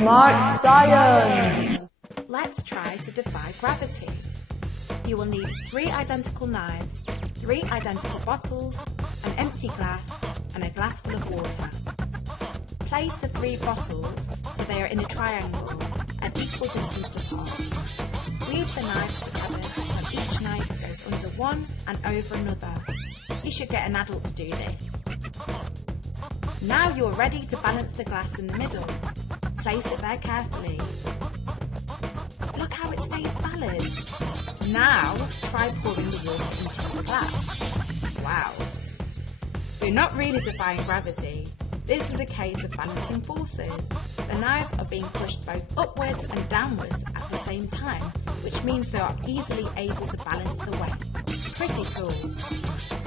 Smart science! Let's try to defy gravity. You will need 3 identical knives, 3 identical bottles, an empty glass, and a glass full of water. Place the 3 bottles so they are in a triangle at equal distance apart. Weave the knives together so each knife goes under one and over another. You should get an adult to do this. Now you are ready to balance the glass in the middle. Place it there carefully. Look how it stays balanced. Now try pouring the water into the glass. Wow. You're not really defying gravity. This is a case of balancing forces. The knives are being pushed both upwards and downwards at the same time, which means they are easily able to balance the weight. Pretty cool.